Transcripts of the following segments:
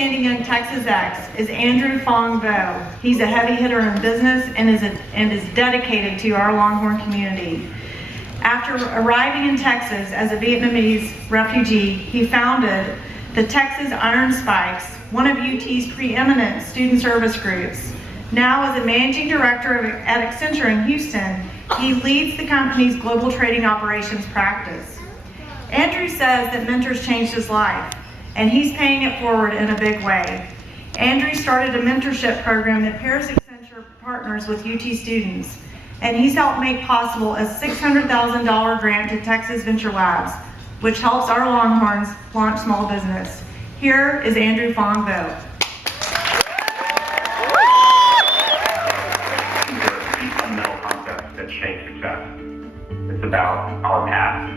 outstanding young Texas Ex is Andrew Phong Vo. He's a heavy hitter in business and is dedicated to our Longhorn community. After arriving in Texas as a Vietnamese refugee, he founded the Texas Iron Spikes, one of UT's preeminent student service groups. Now as a managing director at Accenture in Houston, he leads the company's global trading operations practice. Andrew says that mentors changed his life, and he's paying it forward in a big way. Andrew started a mentorship program that pairs Accenture partners with UT students, and he's helped make possible a $600,000 grant to Texas Venture Labs, which helps our Longhorns launch small business. Here is Andrew Phong Vo. Fundamental concepts that shape success. It's about our past,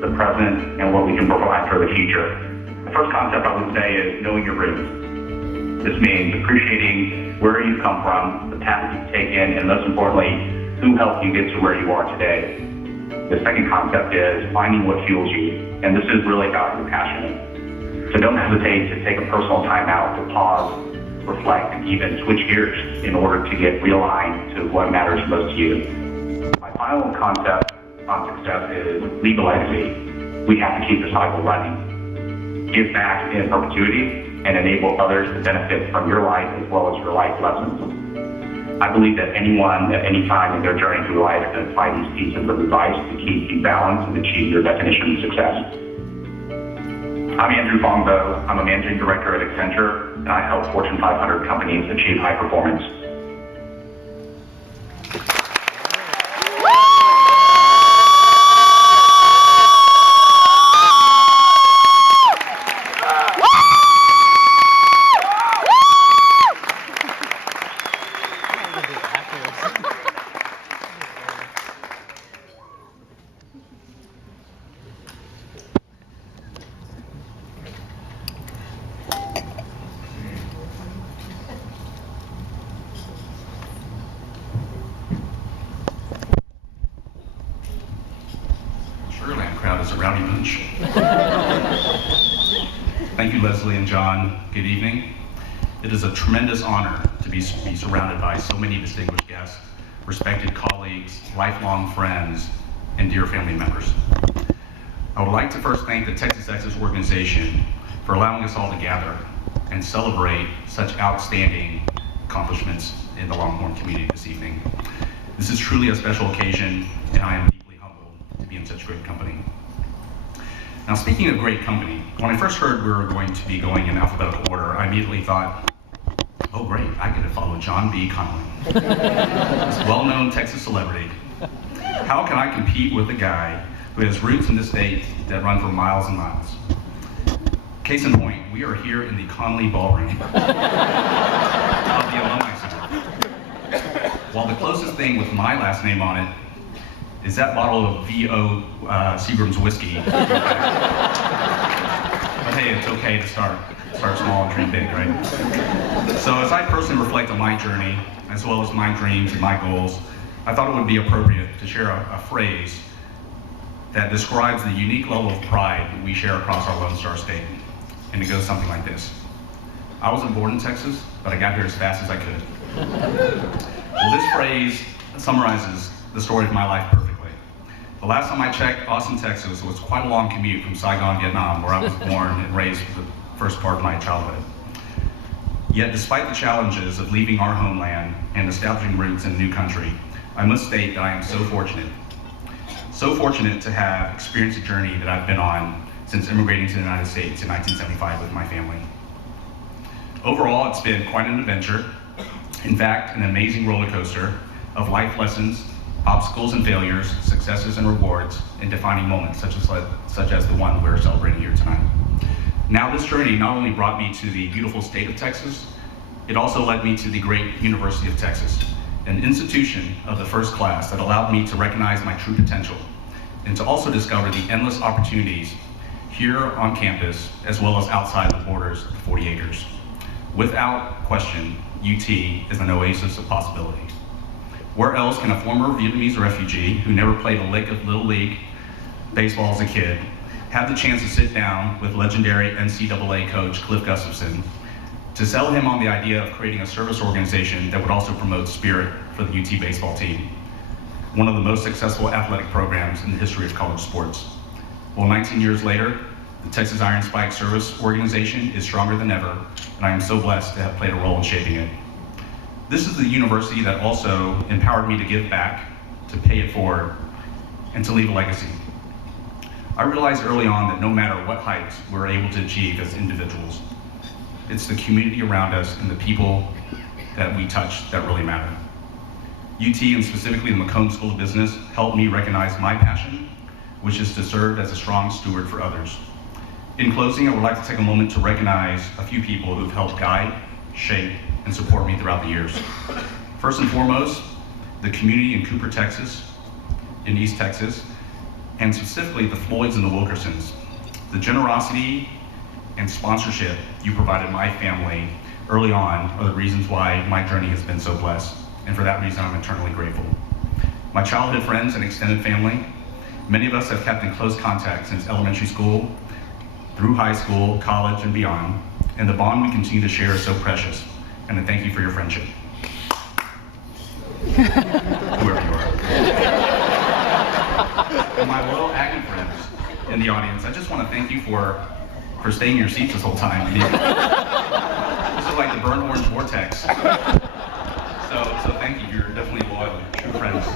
the present, and what we can provide for the future. The first concept I would say is knowing your roots. This means appreciating where you've come from, the path you've taken, and most importantly, who helped you get to where you are today. The second concept is finding what fuels you, and this is really about your passion. So don't hesitate to take a personal time out to pause, reflect, and even switch gears in order to get realigned to what matters most to you. My final concept on success is leave a legacy. We have to keep the cycle running. Give back in perpetuity and enable others to benefit from your life as well as your life lessons. I believe that anyone at any time in their journey through life can apply these pieces of advice to keep you balanced and achieve your definition of success. I'm Andrew Phong Vo. I'm a managing director at Accenture, and I help Fortune 500 companies achieve high performance. Crowd is a rowdy bunch. Thank you, Leslie and John. Good evening. It is a tremendous honor to be surrounded by so many distinguished guests, respected colleagues, lifelong friends, and dear family members. I would like to first thank the Texas EXies organization for allowing us all to gather and celebrate such outstanding accomplishments in the Longhorn community this evening. This is truly a special occasion, and I am deeply humbled to be in such great company. Now, speaking of great company, when I first heard we were going to be going in alphabetical order, I immediately thought, oh great, I get to follow John B. Connolly, this well-known Texas celebrity. How can I compete with a guy who has roots in this state that run for miles and miles? Case in point, we are here in the Connolly Ballroom of the Alumni Center. While the closest thing with my last name on it is that bottle of V.O. Seagram's whiskey. But hey, it's okay to start small and dream big, right? So as I personally reflect on my journey, as well as my dreams and my goals, I thought it would be appropriate to share a phrase that describes the unique level of pride that we share across our Lone Star State. And it goes something like this. I wasn't born in Texas, but I got here as fast as I could. Well, this phrase summarizes the story of my life perfectly. The last time I checked, Austin, Texas was quite a long commute from Saigon, Vietnam, where I was born and raised for the first part of my childhood. Yet, despite the challenges of leaving our homeland and establishing roots in a new country, I must state that I am so fortunate to have experienced the journey that I've been on since immigrating to the United States in 1975 with my family. Overall, it's been quite an adventure. In fact, an amazing roller coaster of life lessons, obstacles and failures, successes and rewards, and defining moments such as the one we're celebrating here tonight. Now, this journey not only brought me to the beautiful state of Texas, it also led me to the great University of Texas, an institution of the first class that allowed me to recognize my true potential and to also discover the endless opportunities here on campus as well as outside the borders of 40 acres. Without question, UT is an oasis of possibility. Where else can a former Vietnamese refugee who never played a lick of Little League baseball as a kid have the chance to sit down with legendary NCAA coach Cliff Gustafson to sell him on the idea of creating a service organization that would also promote spirit for the UT baseball team, one of the most successful athletic programs in the history of college sports. Well, 19 years later, the Texas Iron Spike Service Organization is stronger than ever, and I am so blessed to have played a role in shaping it. This is the university that also empowered me to give back, to pay it forward, and to leave a legacy. I realized early on that no matter what heights we're able to achieve as individuals, it's the community around us and the people that we touch that really matter. UT, and specifically the McComb School of Business, helped me recognize my passion, which is to serve as a strong steward for others. In closing, I would like to take a moment to recognize a few people who've helped guide, shape, and support me throughout the years. First and foremost, the community in Cooper, Texas, in East Texas, and specifically the Floyds and the Wilkersons. The generosity and sponsorship you provided my family early on are the reasons why my journey has been so blessed, and for that reason I'm eternally grateful. My childhood friends and extended family, many of us have kept in close contact since elementary school, through high school, college, and beyond, and the bond we continue to share is so precious, and I thank you for your friendship. Whoever you are. And my loyal Aggie friends in the audience, I just want to thank you for staying in your seats this whole time. This is like the burnt orange vortex. So thank you, you're definitely loyal, true friends.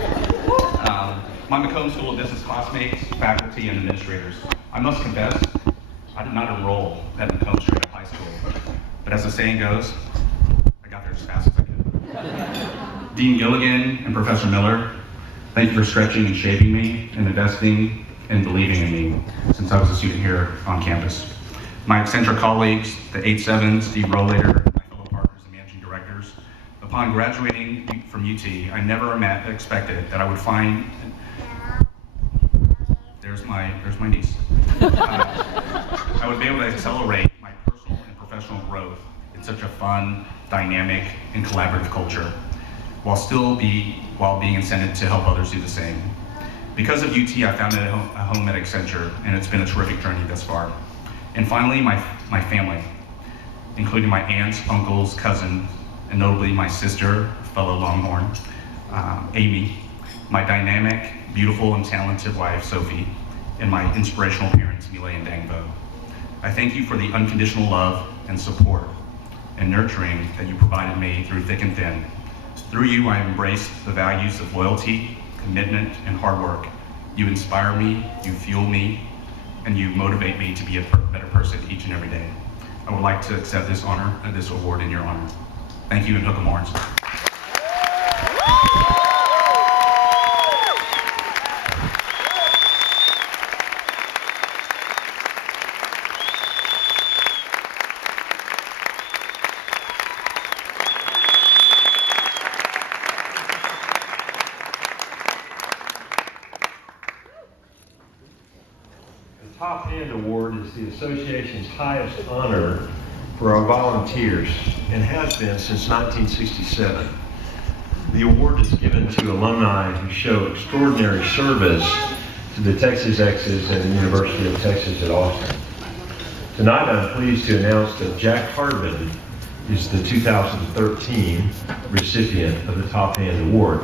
My McComb School of Business classmates, faculty, and administrators. I must confess, I did not enroll at McComb straight up high school, but as the saying goes, I got there as fast as I could. Dean Gilligan and Professor Miller, thank you for stretching and shaping me and investing and believing in me since I was a student here on campus. My eccentric colleagues, the 8-7, Steve Rollator, my fellow partners and managing directors. Upon graduating from UT, I never expected that I would find, there's my niece. I would be able to accelerate my personal and professional growth in such a fun, dynamic, and collaborative culture, while being incented to help others do the same. Because of UT, I found a home at Accenture, and it's been a terrific journey thus far. And finally, my family, including my aunts, uncles, cousins, and notably my sister, fellow Longhorn, Amy, my dynamic, beautiful, and talented wife, Sophie, and my inspirational parents, Mile and Dang Vo. I thank you for the unconditional love and support and nurturing that you provided me through thick and thin. Through you, I embraced the values of loyalty, commitment, and hard work. You inspire me, you fuel me, and you motivate me to be a better person each and every day. I would like to accept this honor and this award in your honor. Thank you, and hook 'em horns. The Top Hand Award is the association's highest honor for our volunteers and has been since 1967. The award is given to alumni who show extraordinary service to the Texas EXies and the University of Texas at Austin. Tonight I'm pleased to announce that Jack Harbin is the 2013 recipient of the Top Hand Award.